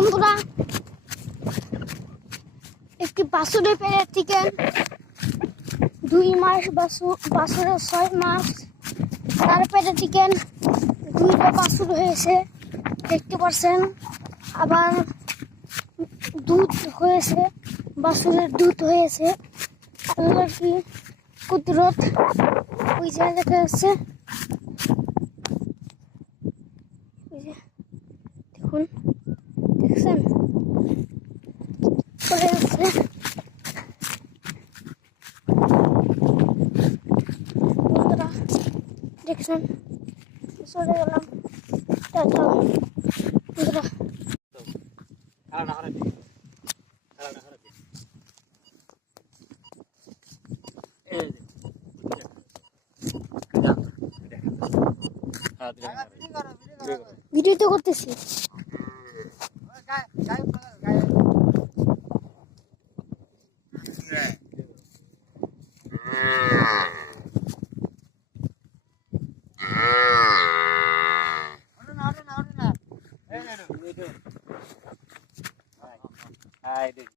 বন্ধুরা, একটি বাছুরের পেটের থেকে 2 মাস বাছুরের 6 মাস, তার পেটে থেকে 2টা বাছুর হয়েছে দেখতে পাচ্ছেন। আবার দুধ হয়েছে, বাছুরের দুধ হয়েছে। আল্লাহর কি কুদরত, ওই জায়গায় দেখা যাচ্ছে। দেখুন, দেখছেন চলে যাচ্ছে। বন্ধুরা দেখছেন, চলে গেলাম। টাটা বন্ধুরা। ভিডিও তো করতেছি।